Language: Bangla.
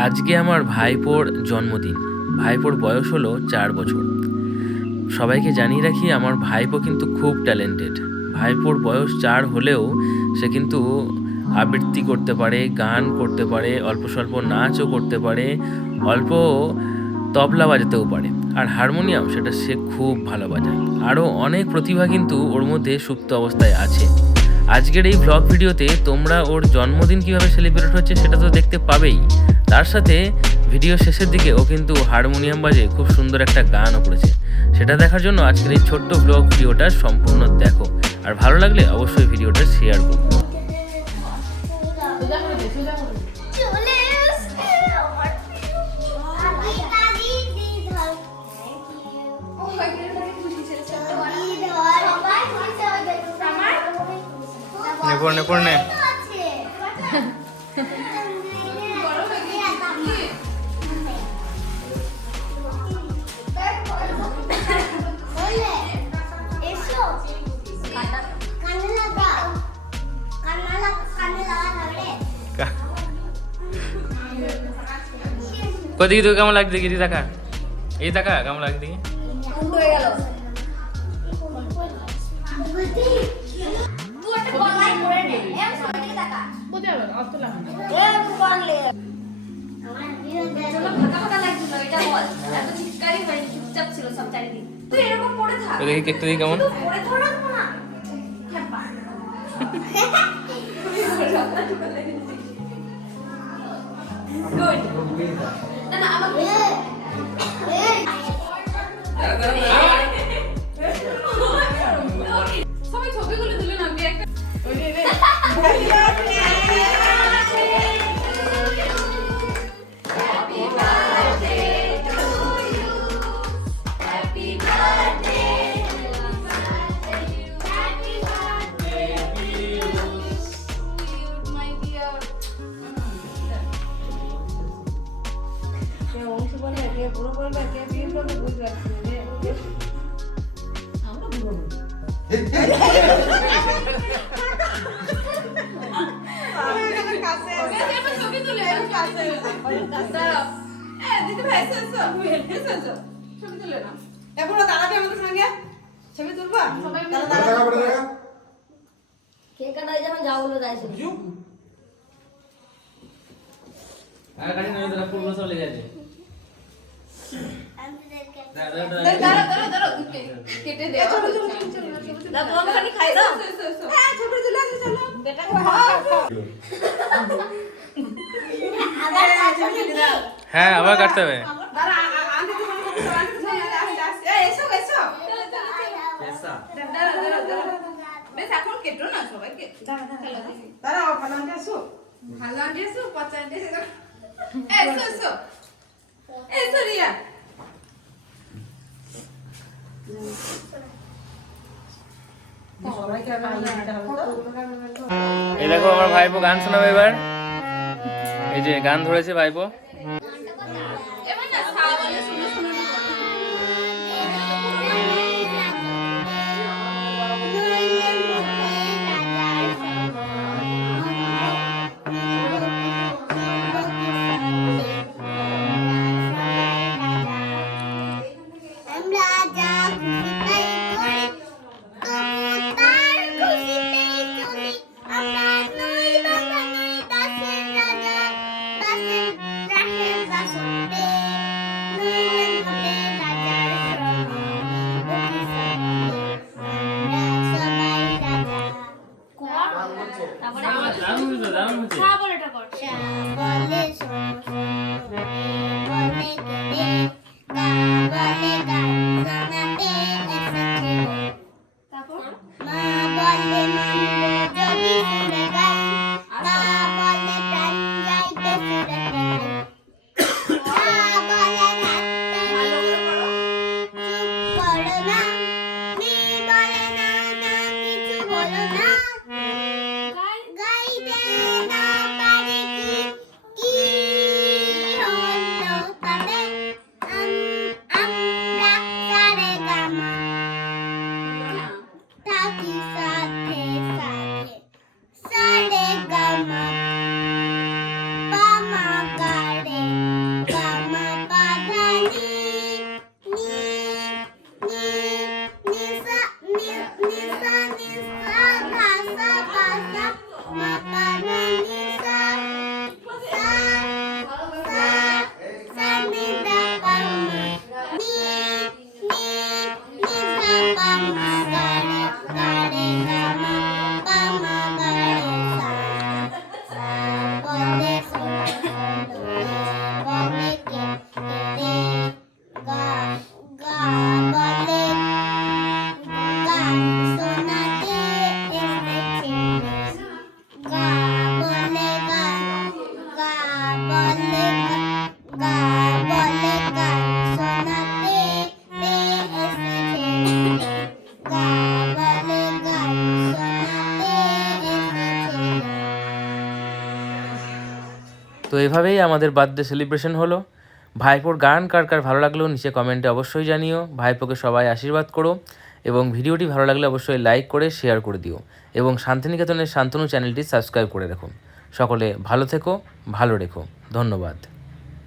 আজকে আমার ভাইপোর জন্মদিন। ভাইপোর বয়স হলো 4 বছর। সবাইকে জানিয়ে রাখি, আমার ভাইপো কিন্তু খুব ট্যালেন্টেড। ভাইপোর বয়স 4 হলেও সে কিন্তু আবৃত্তি করতে পারে, গান করতে পারে, অল্প স্বল্প নাচও করতে পারে, অল্প তবলা বাজাতেও পারে, আর হারমোনিয়াম সেটা সে খুব ভালো বাজায়। আরও অনেক প্রতিভা কিন্তু ওর মধ্যে সুপ্ত অবস্থায় আছে। আজকের এই ভ্লগ ভিডিওতে তোমরা ওর জন্মদিন কিভাবে সেলিব্রেট হচ্ছে সেটা তো দেখতে পাবেই। তার সাথে ভিডিও শেষের দিকে ও কিন্তু হারমোনিয়াম বাজে খুব সুন্দর একটা গানও করেছে। সেটা দেখার জন্য আজকের এই ছোট্ট ভ্লগ ভিডিওটা সম্পূর্ণ দেখো, আর ভালো লাগলে অবশ্যই ভিডিওটা শেয়ার করো। পড়নে কদিকে তুই কেমন লাগছে? দেখি দেখা, এই দেখা কেমন লাগছে দেখি। দেখি কেকটা দেখি কেমন। হ্যাঁ, আবার কাটতে হবে। এই দেখো আমার ভাইপো গান শোনাবে এবার। এই যে গান ধরেছে ভাইপো। তো এভাবেই আমাদের বার্থডে সেলিব্রেশন হলো। ভাইপোর গান কার কার ভালো লাগলো নিচে কমেন্টে অবশ্যই জানিও। ভাইপোকে সবাই আশীর্বাদ করো এবং ভিডিওটি ভালো লাগলে অবশ্যই লাইক করে শেয়ার করে দিও এবং শান্তিনিকেতনের শান্তনু চ্যানেলটি সাবস্ক্রাইব করে রাখো। সকলে ভালো থেকো, ভালো রেখো। ধন্যবাদ।